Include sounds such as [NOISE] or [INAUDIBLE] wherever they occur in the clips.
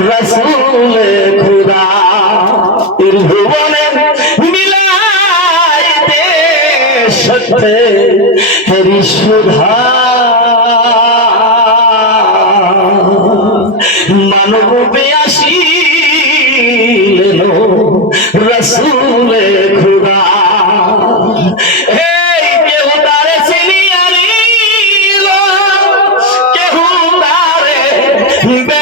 রসুল খুদা ভুবনে মিলাইতে সত্যে হরি সুধা মানবে আসিলেন রসুল খুদা Baby.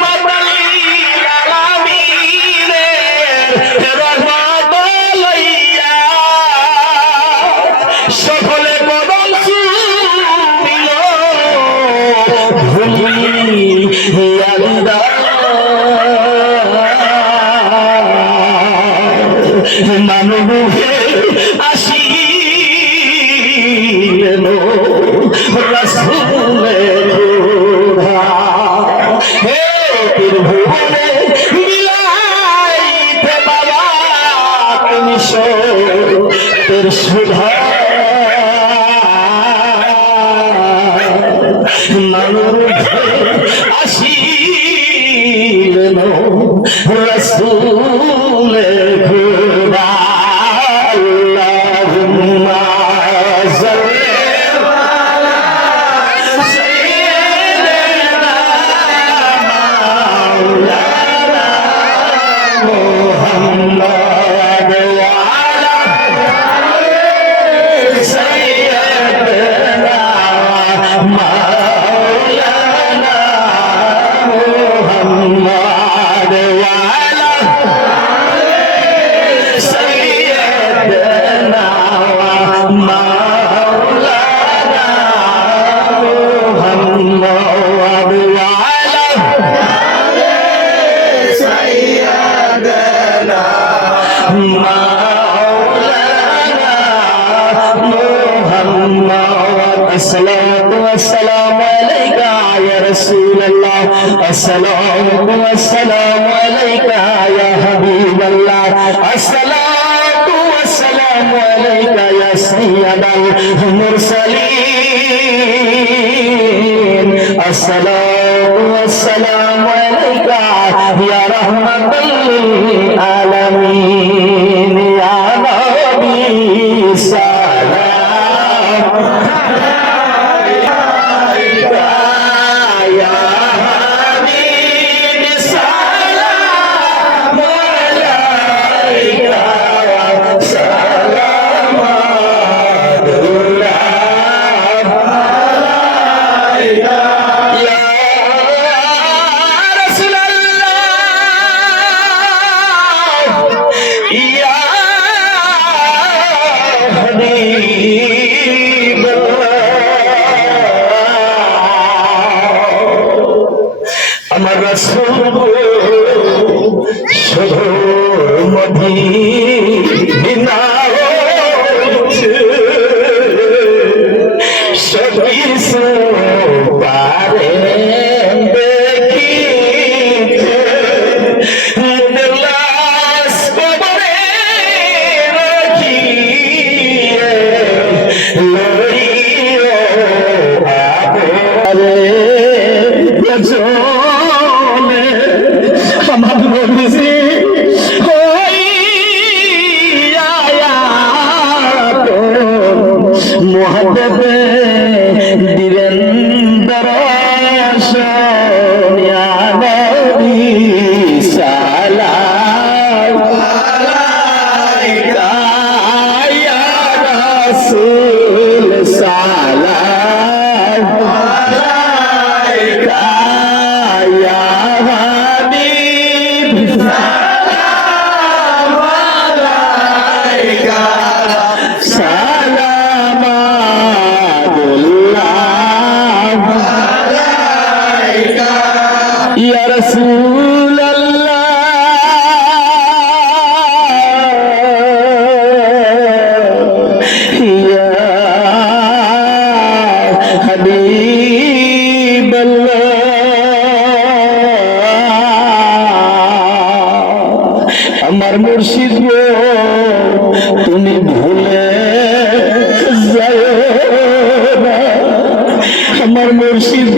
Taylor Swift. السلام والسلام عليك يا حبيب الله السلام الصلاة Lord. আমার মুর্শিদ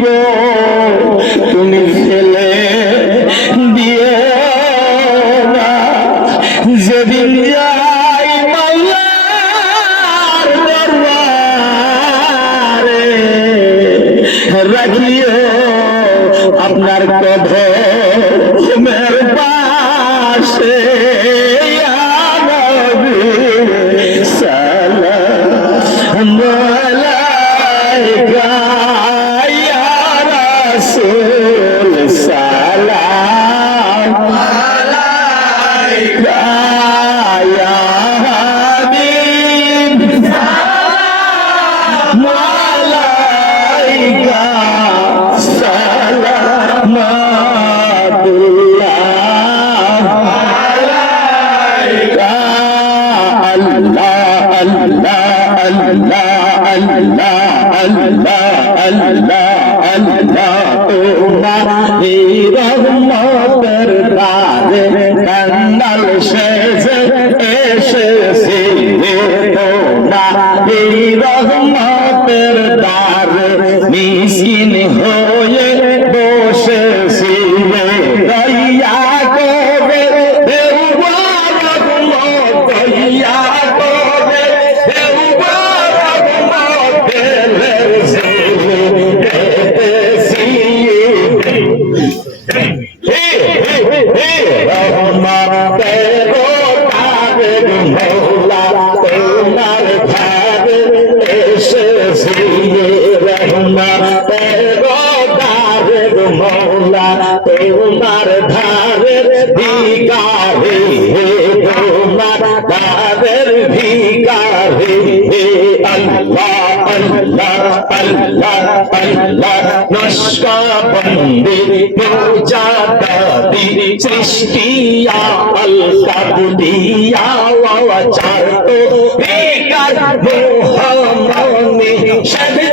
আল্লাহ আল্লাহ আল্লাহ তোমার রহমতের দ্বারে কান্দাল শেষে এসেছি তোমার রহমতের হয়ে আল্লাহ আল্লাহ আল্লাহ আল্লাহ নস্কা বন্দে পূজা সৃষ্টিয়া তো বেকার মোহামনে সদ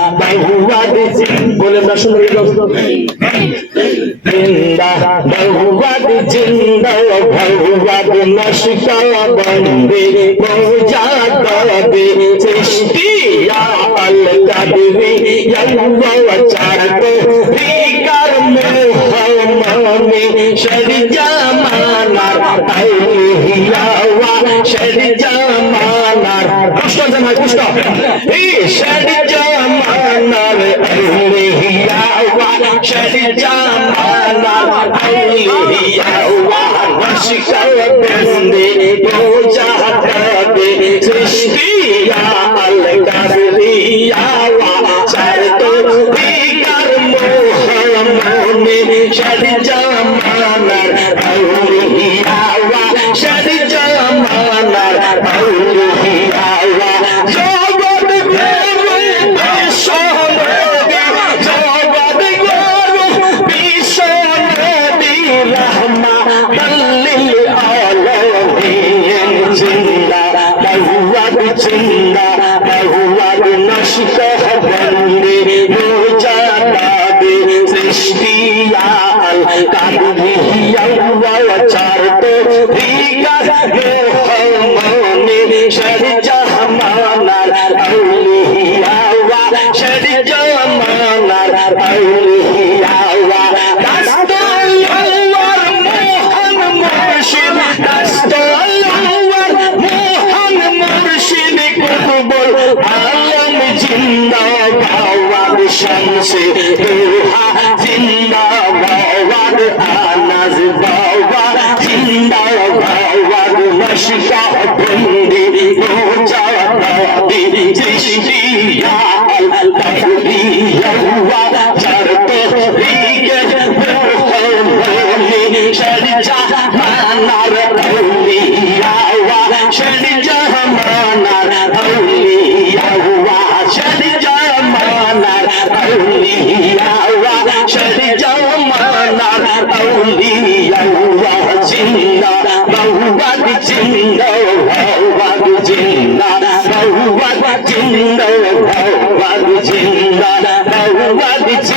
জিন্দা বলে না শুনবে জিন্দা বহুয়াত জিন্দা বহুয়াত নশকা বন্দে পূজা দবে সৃষ্টিয়া আল কাদরি ইয়াল্লাহ চার তো বিকার মোহাম্মনে শরি জামানার আউলিয়া ওয়া শরি জামানার কষ্ট জানা কষ্ট এই শরি ওয়া শরি জামানার আউলিয়া ওয়া নশকা বন্দে পূজা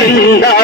[LAUGHS] বহুবাদ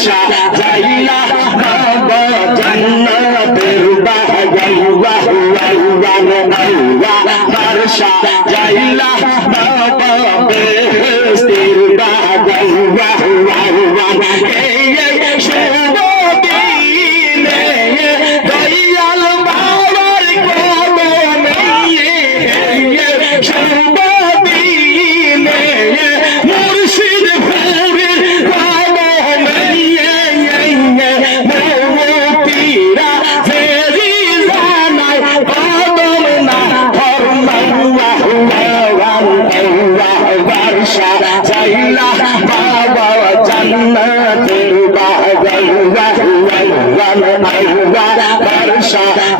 Shop. আল্লাহ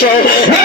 Show.